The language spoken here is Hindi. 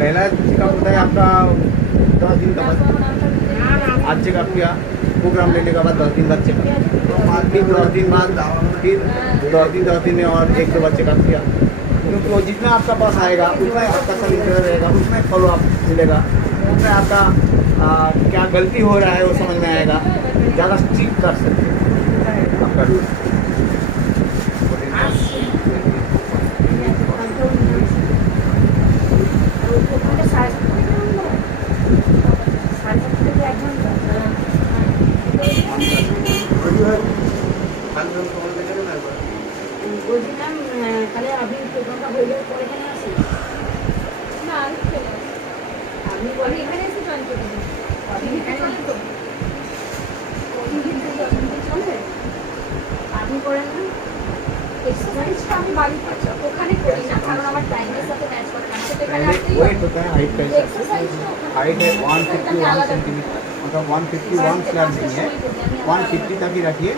पहला चेकअप होता है आपका 10 दिन का बाद। आज चेकअप किया, प्रोग्राम लेने के बाद 10 दिन बाद चेकअप, फिर 10 दिन बाद, फिर 10 दिन में और 1-2 बार चेकअप किया। क्योंकि वो जितना आपका पास आएगा उतना आपका सब इंटरव्यू रहेगा, उसमें फॉलो अप मिलेगा, उसमें आपका क्या गलती हो रहा है वो समझ में आएगा, ज़्यादा स्ट्रिक्ट कर सकते हैं आपका रूल। বলছিলাম তাহলে আপনি প্রোগ্রামটা হয়ে যাওয়ার পরে এখানে আসেন না আপনি আমি বলেন এখানে এসে জয়েন করে দিই। আপনি এখানে তো চলে আপনি করেন না এক্সারসাইজটা আমি বাড়িতে ওখানে করি না, কারণ আমার টাইমের সাথে ম্যাচ করে না। সেটা এখানে पहले আসতেই वेट होता है, हाइट का हिसाब से। एक्सरसाइज हाइट है 151 सेंटीमीटर, मतलब 151 स्लैब नहीं है, 150 तक ही रखिए।